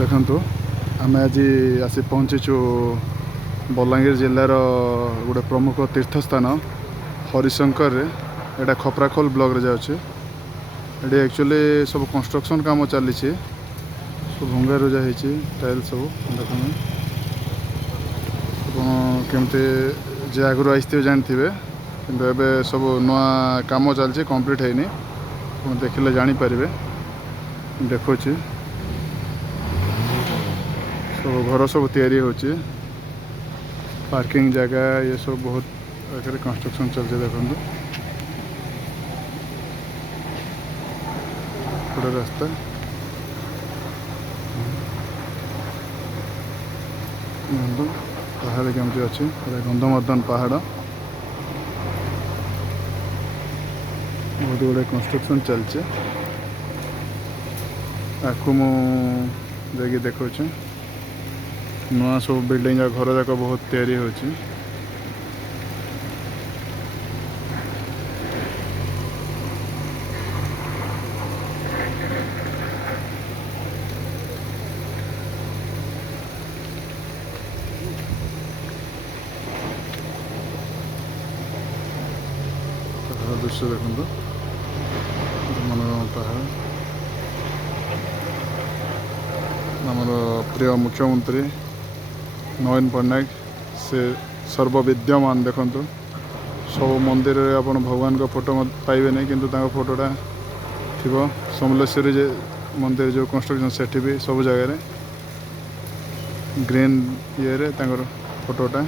देखु आम आज आसी पहुँचीचु बलांगीर जिलार गोटे प्रमुख तीर्थस्थान हरिशंकर एटा खपराखोल ब्लॉक रे जाउछे। एटी एक्चुअली सब कंस्ट्रक्शन काम चली सब भंगा रुजा होती टाइल सब देखो केमती जे आगु आसते जानते कि सब नुआ काम चलती कंप्लीट है देखिले जापर देखुची सब घर सब तैयारी होची पार्किंग जगह ये सब बहुत आगे कंस्ट्रक्शन चलते देखो गोटे रास्ता पहाड़ केमती अच्छी गंधमर्दन पहाड़ बहुत गुड़े कंस्ट्रक्शन चलचे आपको मुझे देखा नुआ सब बिल्डिंग घर जाक बहुत तैयारी होची दृश्य देखो मनोरम पहाड़ आमर प्रिय मुख्यमंत्री नवीन पट्टनायक से सर्वविद्यमान देखु सब मंदिर रे आप भगवान का फोटो पाइबे नहीं किंतु फोटोटा थी समलेश्वरी मंदिर जो कंस्ट्रक्शन सेठी भी सब जगह ग्रीन ये रे फोटोटा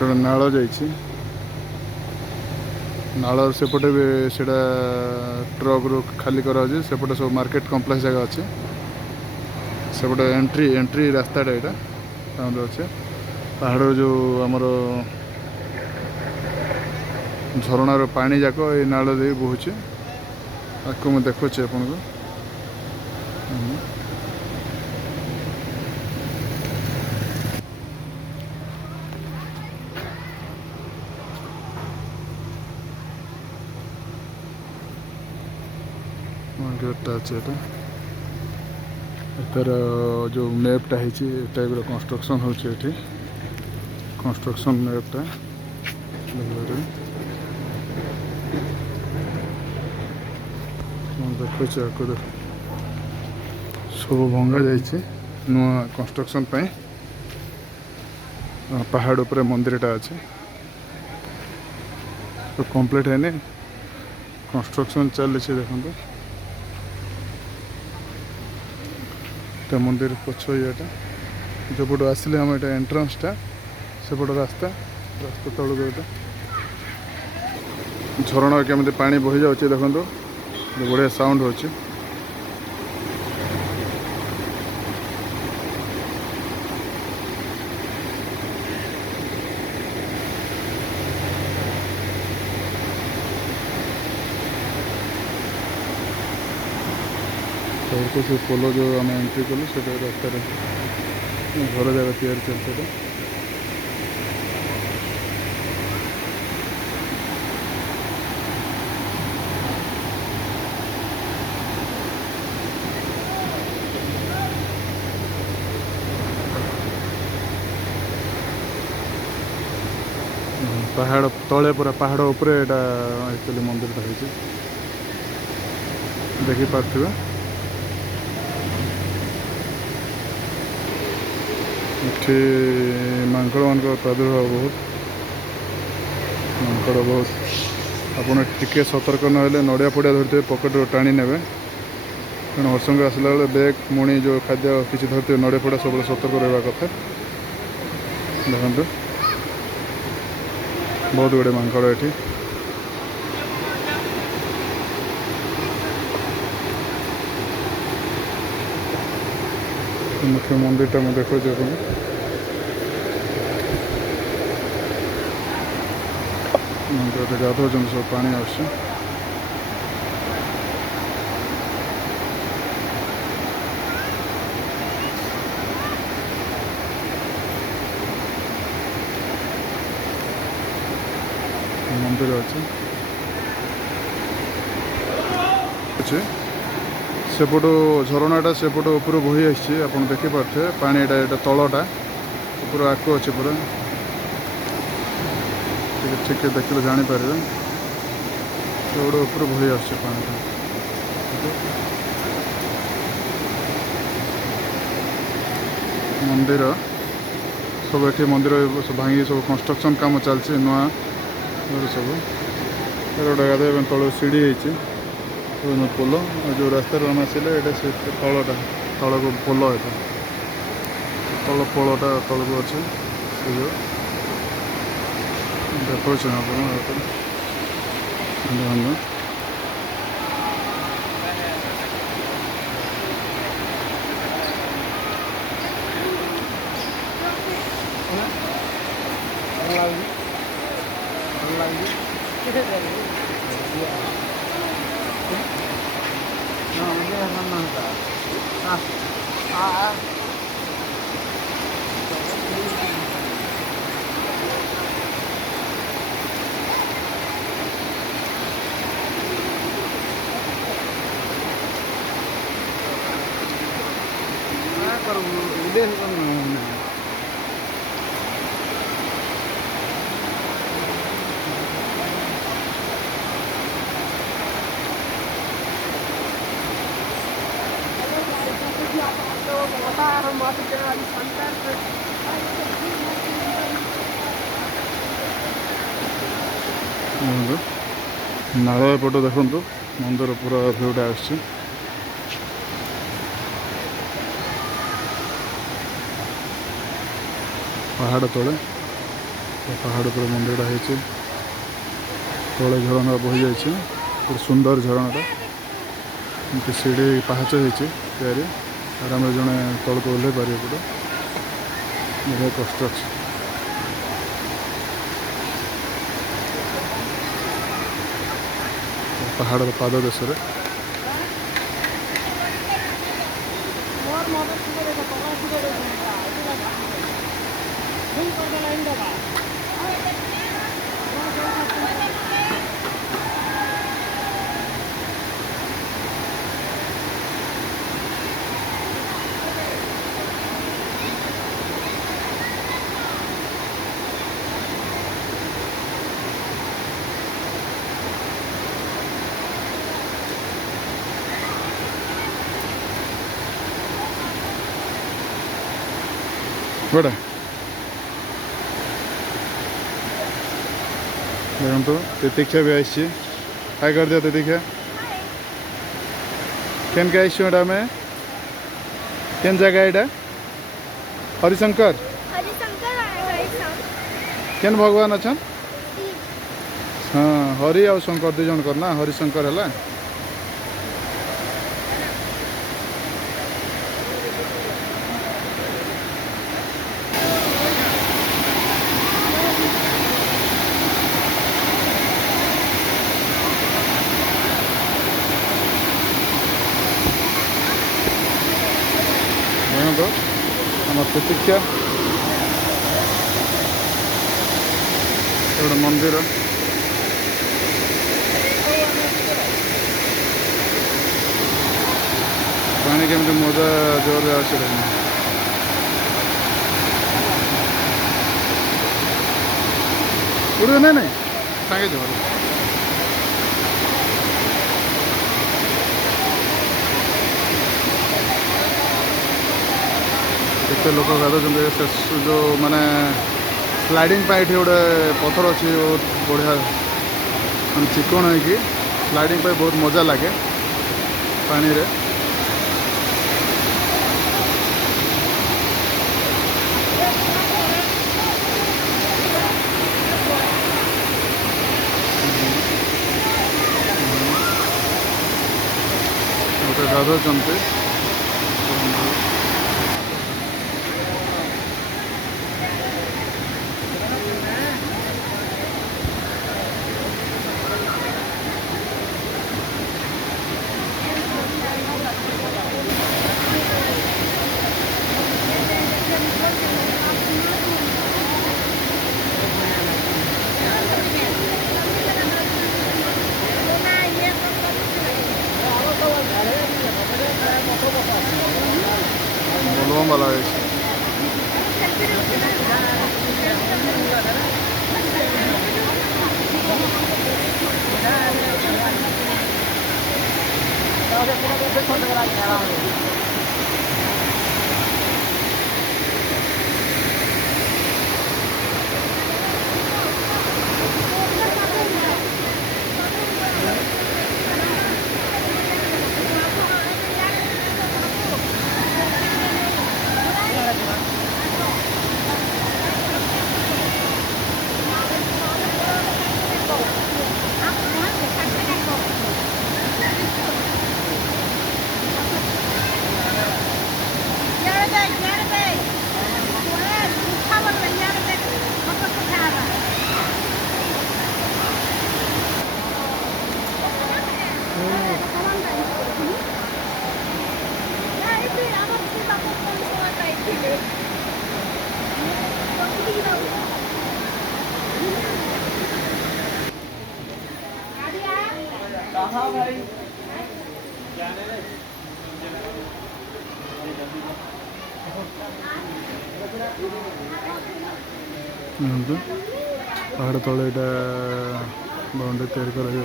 छोटा नाल जाइए नाल सेपटे भी सेटा ट्रक रू खाली करा सेपटे सब मार्केट कम्प्लेक्स जगह अच्छे सेपटे एंट्री रास्ताटा यहाँ टाउन अच्छे पहाड़ जो आमर झरणार पानी जाक ये नाल दे बोचे आपको मुझे देखुचे आपन को गेटा अच्छे तार जो मैपटा है टाइप कंस्ट्रक्शन होती कंस्ट्रक्शन मैपटा देखुचे सब भंगा जाइए नुआ कंस्ट्रक्शन पहाड़ उपर मंदिरटा अच्छे तो कंप्लीट है कंस्ट्रक्शन चली देखो मंदिर पछ ये जो पट आसिले हम ये एंट्रांसटा सेपट रास्ता तलू यहाँ झरणा केमती पानी बही जाऊँच देखो बढ़िया साउंड होची तो से पोलो जो आम एंट्री कलु से रास्ता घर जगह तैयारी चलते पहाड़ तले पूरा पहाड़ उपरे एक्चुअली मंदिर देखी पार्थिबे ये मांकड़ मान प्रादुर्भाव बहुत मांकड़ बहुत आपड़ टिके सतर्क ना नड़िया पड़िया धरते पकेट टाणी ने तेणु हरसंग आसला बेले बैग मुणी जो खाद्य किसी धरते नड़िया पड़िया सब सतर्क रहा कथा देखते बहुत गुड़े मांकड़ ये मुख्य मंदिरटा मैं देखो मंदिर गाधो सब पानी आस मंदिर अच्छे सेपट झरनाटा सेपट ऊपर बोही आसी आप देखिपे पानीटा यहाँ तलटा ऊपर आकु अच्छे पूरा ठीक देखिले जापर गोटे ऊपर बोही आस पानीटा मंदिर सब ये मंदिर भांगी सब कंस्ट्रक्शन काम चलती नुआ सब गोटे गाधे तल सीढ़ी होती पोल जो रास्ता आम आसिले ये तलटा तल को पोल है तल पोलटा तल को अच्छे देखो नाल एपट देखु मंदिर पूरा भ्यूटा आस पहाड़ तले पहाड़ पर मंदिरटा हो तले झरना बही जाए सुंदर झरनाटा एमती सीढ़ी पहाच हो आराम जड़े तल को ओह्ल पारे पूरा बढ़िया कष्ट अच्छे पहाड़ पाद देश बड़ा देखो तितिक्षा भी आई हाई कर दिया तितिक्षा केन के आई में केन जगह यहाँ हरिशंकर केन भगवान अच्छा हाँ हरि आ शंकर दुई जन करना हरिशंकर है आम प्रतीक्षा गोटे मंदिर पानी केमती मजा जोर आस उड़े ना नहीं सांगे जोर केते लोक गाधुंट जो माने स्लाइडिंग पाई गोटे पथर अच्छी बहुत बढ़िया चिकन हो स्लाइडिंग पाई बहुत मजा लगे पानी रे गोटे गाधुंट ଲମ୍ବା ଲାଗୁଛି। पहाड़ तले ये बाउंड्री तैयारी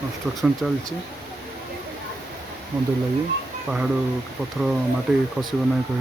कंस्ट्रक्शन चलती मंदिर लगी पहाड़ पथर माटी खसब ना कह